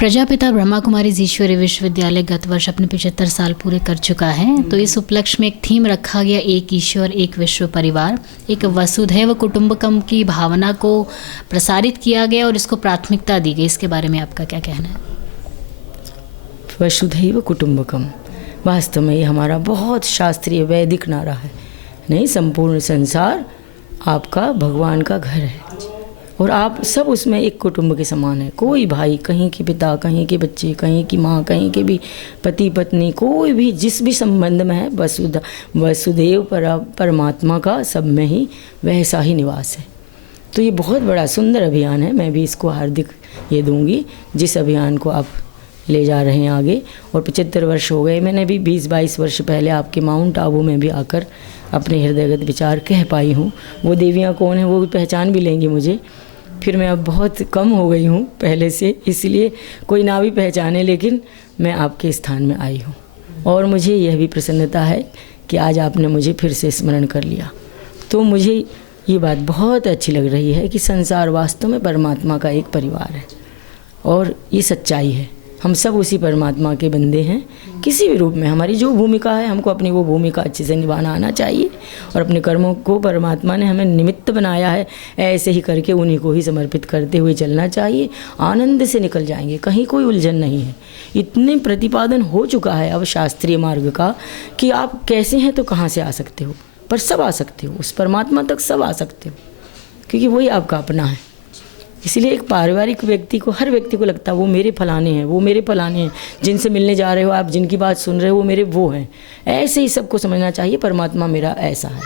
प्रजापिता ब्रह्मा कुमारी ईश्वरीय विश्वविद्यालय गत वर्ष अपने 75 साल पूरे कर चुका है। तो इस उपलक्ष्य में एक थीम रखा गया, एक ईश्वर एक विश्व परिवार, एक वसुधैव कुटुंबकम की भावना को प्रसारित किया गया और इसको प्राथमिकता दी गई। इसके बारे में आपका क्या कहना है? वसुधैव कुटुंबकम वास्तव में ये हमारा बहुत शास्त्रीय वैदिक नारा है। नहीं, संपूर्ण संसार आपका भगवान का घर है और आप सब उसमें एक कुटुंब के समान है। कोई भाई, कहीं के पिता, कहीं के बच्चे, कहीं की माँ, कहीं के भी पति पत्नी, कोई भी जिस भी संबंध में है, वसुदेव परमात्मा का सब में ही वैसा ही निवास है। तो ये बहुत बड़ा सुंदर अभियान है। मैं भी इसको हार्दिक ये दूंगी जिस अभियान को आप ले जा रहे हैं आगे। और 75 वर्ष हो गए। मैंने भी 20-22 वर्ष पहले आपके माउंट आबू में भी आकर अपने हृदयगत विचार कह पाई हूँ। वो देवियाँ कौन हैं वो भी पहचान भी लेंगी मुझे। फिर मैं अब बहुत कम हो गई हूँ पहले से, इसलिए कोई ना भी पहचाने, लेकिन मैं आपके स्थान में आई हूँ। और मुझे यह भी प्रसन्नता है कि आज आपने मुझे फिर से स्मरण कर लिया। तो मुझे ये बात बहुत अच्छी लग रही है कि संसार वास्तव में परमात्मा का एक परिवार है और ये सच्चाई है। हम सब उसी परमात्मा के बंदे हैं। किसी भी रूप में हमारी जो भूमिका है, हमको अपनी वो भूमिका अच्छे से निभाना आना चाहिए और अपने कर्मों को परमात्मा ने हमें निमित्त बनाया है, ऐसे ही करके उन्हीं को ही समर्पित करते हुए चलना चाहिए। आनंद से निकल जाएंगे, कहीं कोई उलझन नहीं है। इतने प्रतिपादन हो चुका है अब शास्त्रीय मार्ग का कि आप कैसे हैं तो कहाँ से आ सकते हो, पर सब आ सकते हो, उस परमात्मा तक सब आ सकते हो, क्योंकि वही आपका अपना है। इसलिए एक पारिवारिक व्यक्ति को, हर व्यक्ति को लगता है वो मेरे फलाने हैं, वो मेरे फलाने हैं, जिनसे मिलने जा रहे हो आप, जिनकी बात सुन रहे हो वो मेरे वो हैं। ऐसे ही सबको समझना चाहिए परमात्मा मेरा ऐसा है।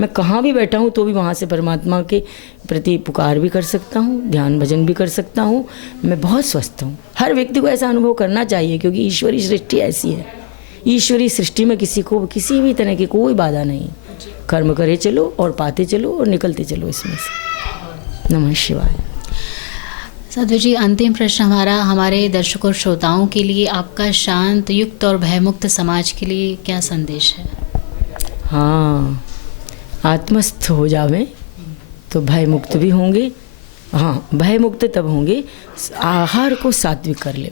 मैं कहाँ भी बैठा हूँ तो भी वहाँ से परमात्मा के प्रति पुकार भी कर सकता हूँ, ध्यान भजन भी कर सकता हूँ। मैं बहुत स्वस्थ हूँ। हर व्यक्ति को ऐसा अनुभव करना चाहिए, क्योंकि ईश्वरीय सृष्टि ऐसी है। ईश्वरीय सृष्टि में किसी को किसी भी तरह की कोई बाधा नहीं। कर्म करे चलो और पाते चलो और निकलते चलो इसमें से। नमः शिवाय। साध्वी जी, अंतिम प्रश्न हमारे दर्शकों और श्रोताओं के लिए, आपका शांत युक्त और भयमुक्त समाज के लिए क्या संदेश है? हाँ, आत्मस्थ हो जावे तो भय मुक्त भी होंगे। हाँ, भय मुक्त तब होंगे आहार को सात्विक कर ले।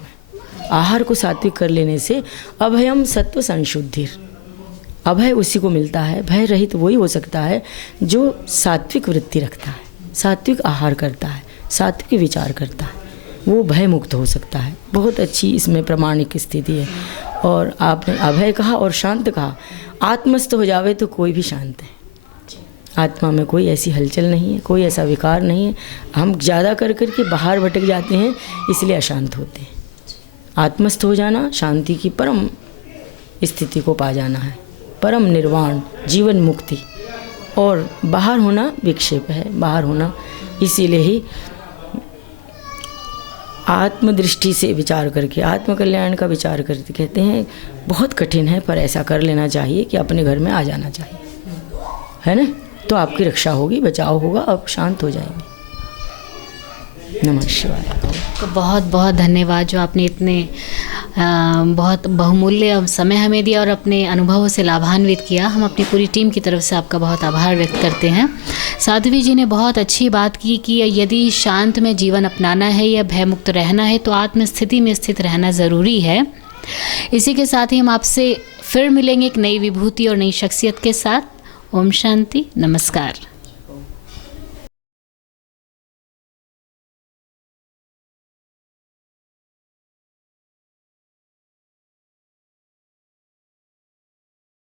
आहार को सात्विक कर लेने से अभयम सत्व संशुद्धिर, अभय उसी को मिलता है। भय रहित वही हो सकता है जो सात्विक वृत्ति रखता है, सात्विक आहार करता है, सात्विक विचार करता है, वो भय मुक्त हो सकता है। बहुत अच्छी इसमें प्रमाणिक स्थिति है। और आपने अभय कहा और शांत कहा। आत्मस्थ हो जावे तो कोई भी शांत है। आत्मा में कोई ऐसी हलचल नहीं है, कोई ऐसा विकार नहीं है। हम ज़्यादा कर के बाहर भटक जाते हैं, इसलिए अशांत होते हैं। आत्मस्थ हो जाना शांति की परम स्थिति को पा जाना है, परम निर्वाण, जीवन मुक्ति। और बाहर होना विक्षेप है, बाहर होना। इसीलिए ही आत्मदृष्टि से विचार करके, आत्मकल्याण का विचार करते कहते हैं बहुत कठिन है, पर ऐसा कर लेना चाहिए कि अपने घर में आ जाना चाहिए, है ना? तो आपकी रक्षा होगी, बचाव होगा, आप शांत हो जाएंगे। नमः शिवाय। तो बहुत बहुत धन्यवाद जो आपने इतने बहुत बहुमूल्य समय हमें दिया और अपने अनुभवों से लाभान्वित किया। हम अपनी पूरी टीम की तरफ से आपका बहुत आभार व्यक्त करते हैं। साध्वी जी ने बहुत अच्छी बात की कि यदि शांत में जीवन अपनाना है या भयमुक्त रहना है तो आत्मस्थिति में स्थित रहना ज़रूरी है। इसी के साथ ही हम आपसे फिर मिलेंगे एक नई विभूति और नई शख्सियत के साथ। ओम शांति, नमस्कार।